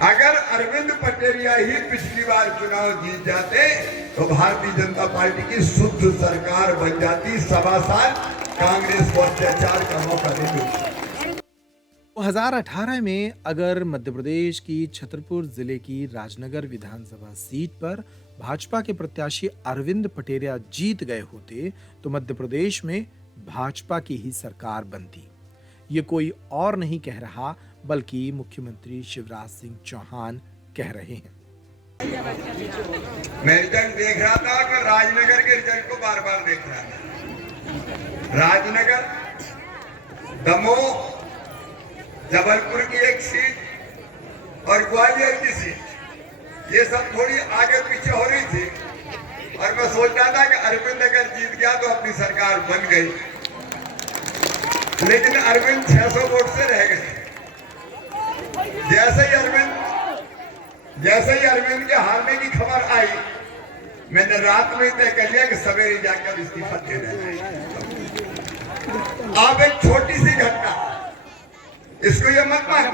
अगर अरविंद पटेरिया ही पिछली बार चुनाव जीत जाते तो भारतीय जनता पार्टी की शुद्ध सरकार बन जाती। 1.25 साल कांग्रेस को अत्याचार का मौका नहीं मिलता। 2018 में अगर मध्य प्रदेश की छतरपुर जिले की राजनगर विधानसभा सीट पर भाजपा के प्रत्याशी अरविंद पटेरिया जीत गए होते तो मध्य प्रदेश में भाजपा की ही सरकार बनती। ये कोई और नहीं कह रहा बल्कि मुख्यमंत्री शिवराज सिंह चौहान कह रहे हैं। मैं रिजल्ट देख रहा था और राजनगर के रिजल्ट को बार बार देख रहा था। राजनगर, दमोह, जबलपुर की एक सीट और ग्वालियर की सीट, ये सब थोड़ी आगे पीछे हो रही थी और मैं सोच रहा था कि अरविंद अगर जीत गया तो अपनी सरकार बन गई, लेकिन अरविंद 600 वोट से रह गए। जैसे ही अरविंद के हारने की खबर आई, मैंने रात में तय कर लिया कि सवेरे जाकर इस्तीफा दे देना। अब एक छोटी सी घटना, इसको ये मत मानो,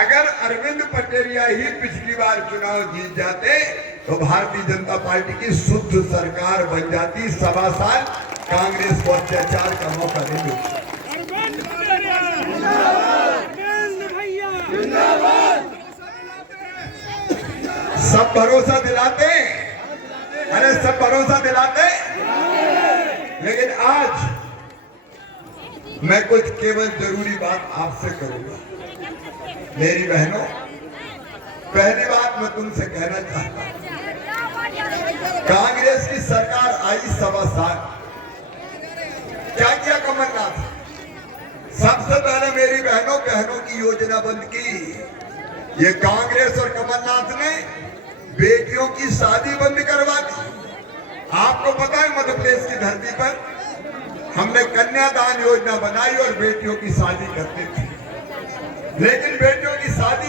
अगर अरविंद पटेरिया ही पिछली बार चुनाव जीत जाते तो भारतीय जनता पार्टी की शुद्ध सरकार बन जाती। 1.25 साल कांग्रेस को अत्याचार का मौका नहीं मिलता। सब भरोसा दिलाते, अरे सब भरोसा दिलाते, लेकिन आज मैं कुछ केवल जरूरी बात आपसे करूंगा। मेरी बहनों, पहली बात मैं तुमसे कहना चाहता हूं, कांग्रेस की सरकार आई 1.25 साल, क्या किया कमलनाथ? सबसे पहले मेरी बहनों की योजना बंद की। ये कांग्रेस और कमलनाथ ने बेटियों की शादी बंद करवा दी। आपको पता है मध्य प्रदेश की धरती पर हमने कन्यादान योजना बनाई और बेटियों की शादी करते थे, लेकिन बेटियों की शादी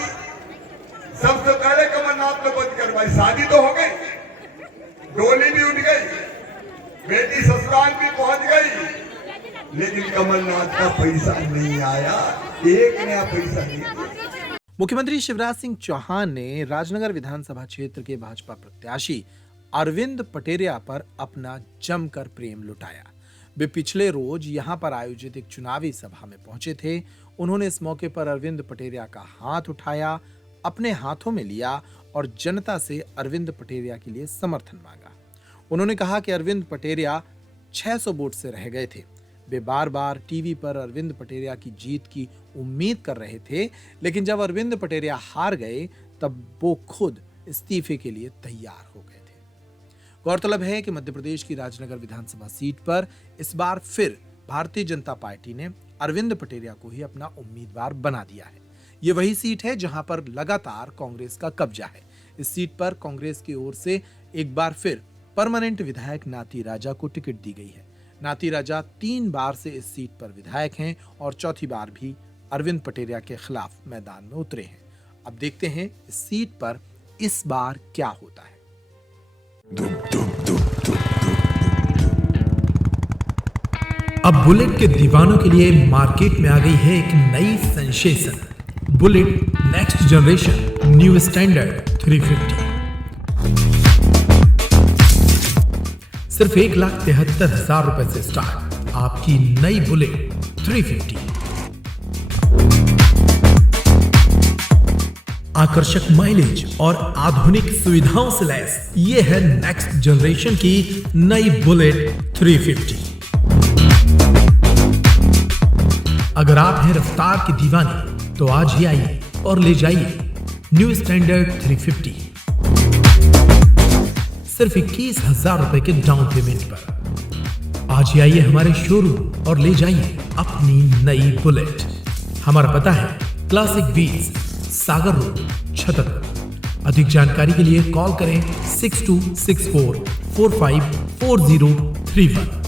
सबसे पहले कमलनाथ ने बंद करवाई। शादी तो हो गई, डोली भी उठ गई, बेटी ससुराल भी पहुंच गई, लेकिन कमलनाथ का पैसा नहीं आया, एक नया पैसा नहीं। मुख्यमंत्री शिवराज सिंह चौहान ने राजनगर विधानसभा क्षेत्र के भाजपा प्रत्याशी अरविंद पटेरिया पर अपना जमकर प्रेम लुटाया। वे पिछले रोज यहां पर आयोजित एक चुनावी सभा में पहुंचे थे। उन्होंने इस मौके पर अरविंद पटेरिया का हाथ उठाया, अपने हाथों में लिया और जनता से अरविंद पटेरिया के लिए समर्थन मांगा। उन्होंने कहा कि अरविंद पटेरिया 600 वोट से रह गए थे। वे बार बार टीवी पर अरविंद पटेरिया की जीत की उम्मीद कर रहे थे, लेकिन जब अरविंद पटेरिया हार गए तब वो खुद इस्तीफे के लिए तैयार हो गए थे। गौरतलब है कि मध्य प्रदेश की राजनगर विधानसभा सीट पर इस बार फिर भारतीय जनता पार्टी ने अरविंद पटेरिया को ही अपना उम्मीदवार बना दिया है। ये वही सीट है जहां पर लगातार कांग्रेस का कब्जा है। इस सीट पर कांग्रेस की ओर से एक बार फिर परमानेंट विधायक नाती राजा को टिकट दी गई है। नाती राजा 3 बार से इस सीट पर विधायक हैं और चौथी बार भी अरविंद पटेरिया के खिलाफ मैदान में उतरे हैं। अब देखते हैं इस सीट पर इस बार क्या होता है। अब बुलेट के दीवानों के लिए मार्केट में आ गई है एक नई sensation, bullet next generation new standard 350। सिर्फ 1,73,000 रुपए से स्टार्ट आपकी नई बुलेट 350। आकर्षक माइलेज और आधुनिक सुविधाओं से लैस ये है नेक्स्ट जनरेशन की नई बुलेट 350। अगर आप हैं रफ्तार की दीवानी तो आज ही आइए और ले जाइए न्यू स्टैंडर्ड 350 सिर्फ 21,000 रुपए के डाउन पेमेंट पर। आज ही आइए हमारे शोरूम और ले जाइए अपनी नई बुलेट। हमारा पता है क्लासिक व्हील्स, सागर रोड, छतरपुर। अधिक जानकारी के लिए कॉल करें 6264454031।